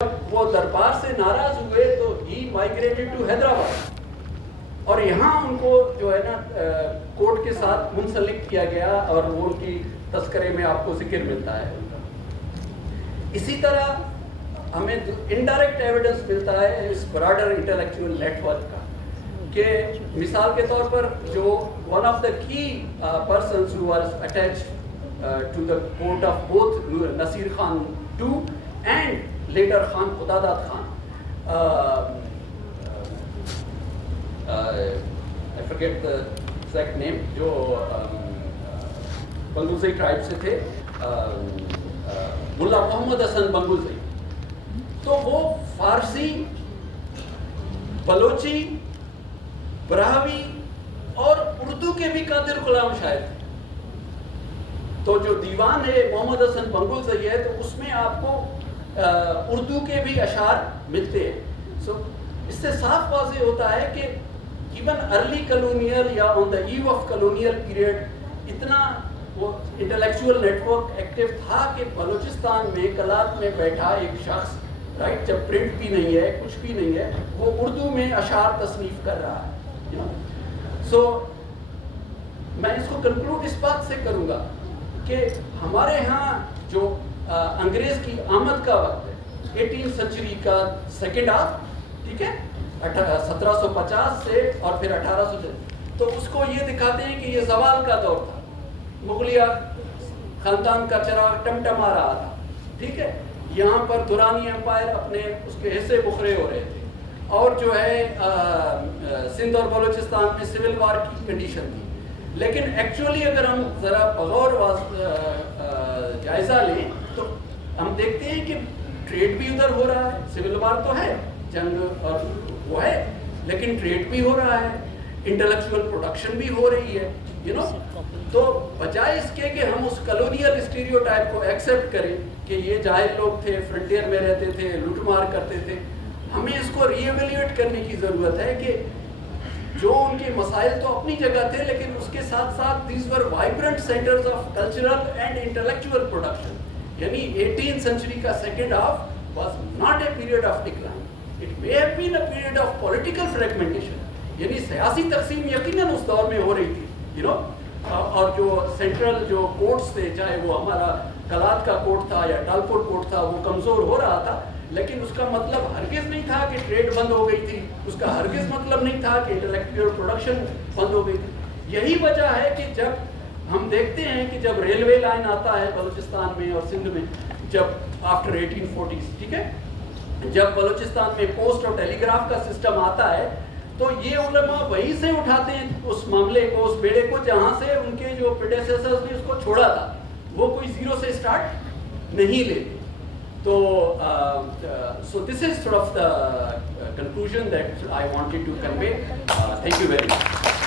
وہ دربار سے ناراض ہوئے تو ہی مائگریٹڈ ٹو حیدرآباد، اور یہاں ان کو جو ہے نا کورٹ کے ساتھ منسلک کیا گیا، اور وہ ان کی تذکرے میں آپ کو ذکر ملتا ہے. اسی طرح ہمیں انڈائریکٹ ایویڈنس ملتا ہے اس براڈر انٹلیکچوئل نیٹ ورک کا، کہ مثال کے طور پر جو one of the key persons who was attached to the court of both Nasir Khan two and later Khan Khudadad Khan, I forget the exact name، جو بنگوزئی ٹرائب سے تھے، ملا محمد حسن بنگوزئی. تو وہ فارسی، بلوچی، براہوی اور اردو کے بھی قادر غلام شاعر تھے. تو جو دیوان ہے محمد حسن بنگوزئی ہے، تو اس میں آپ کو اردو کے بھی اشعار ملتے ہیں. سو اس سے صاف واضح ہوتا ہے کہ ایون ارلی کلونیل یا آن دا ایو آف کلونیل پیریڈ اتنا وہ انٹلیکچوئل نیٹ ورک ایکٹیو تھا کہ بلوچستان میں کلات میں بیٹھا ایک شخص، رائٹ، جب پرنٹ بھی نہیں ہے، کچھ بھی نہیں ہے، وہ اردو میں اشعار تصنیف کر رہا ہے. سو میں اس کو کنکلوڈ اس بات سے کروں گا کہ ہمارے ہاں جو انگریز کی آمد کا وقت ہے، 18 سنچری کا سیکنڈ ہاف، ٹھیک ہے، 1750 سے اور پھر 1800 سے، تو اس کو یہ دکھاتے ہیں کہ یہ زوال کا دور تھا، مغلیہ خاندان کا چراغ ٹمٹما رہا تھا، ٹھیک ہے، یہاں پر دورانی امپائر اپنے اس کے حصے بکھرے ہو رہے تھے، اور جو ہے سندھ اور بلوچستان میں سول وار کی کنڈیشن تھی. لیکن ایکچولی اگر ہم ذرا بغور جائزہ لیں تو ہم دیکھتے ہیں کہ ٹریڈ بھی ادھر ہو رہا ہے، سول وار تو ہے، جنگ اور وہ ہے، لیکن ٹریڈ بھی ہو رہا ہے، انٹلیکچوئل پروڈکشن بھی ہو رہی ہے، تو بجائے اس کے کہ ہم اس کلونیل اسٹیریوٹائپ کو ایکسیپٹ کریں کہ یہ جاہل لوگ تھے، فرنٹیئر میں رہتے تھے، لوٹ مار کرتے تھے، ہمیں اس کو ری ایویلیویٹ کرنے کی ضرورت ہے کہ جو ان کے مسائل تو اپنی جگہ تھے، لیکن اس کے ساتھ ساتھ these were vibrant centres of cultural and intellectual production. یعنی 18 سنچری کا second half was not a period of decline, it may have been a period of political fragmentation. یعنی سیاسی تقسیم یقیناً اس دور میں ہو رہی تھی، اور جو سینٹرل جو کورٹس تھے، چاہے وہ ہمارا کلات کا کورٹ تھا یا ٹالپور کورٹ تھا، وہ کمزور ہو رہا تھا. لیکن اس کا مطلب ہرگز نہیں تھا کہ ٹریڈ بند ہو گئی تھی، اس کا ہرگز مطلب نہیں تھا کہ انٹلیکچوئل پروڈکشن بند ہو گئی تھی. یہی وجہ ہے کہ جب ہم دیکھتے ہیں کہ جب ریلوے لائن آتا ہے بلوچستان میں اور سندھ میں، جب آفٹر 1840، ٹھیک ہے، جب بلوچستان میں پوسٹ اور ٹیلی گراف کا سسٹم آتا ہے، تو یہ علماء وہیں سے اٹھاتے ہیں اس معاملے کو، اس بیڑے کو، جہاں سے ان کے جو پریڈیسیسرز نے اس کو چھوڑا تھا. وہ کوئی زیرو سے اسٹارٹ نہیں لیتے. تو so this is sort of the conclusion that I wanted to convey. Thank you very much.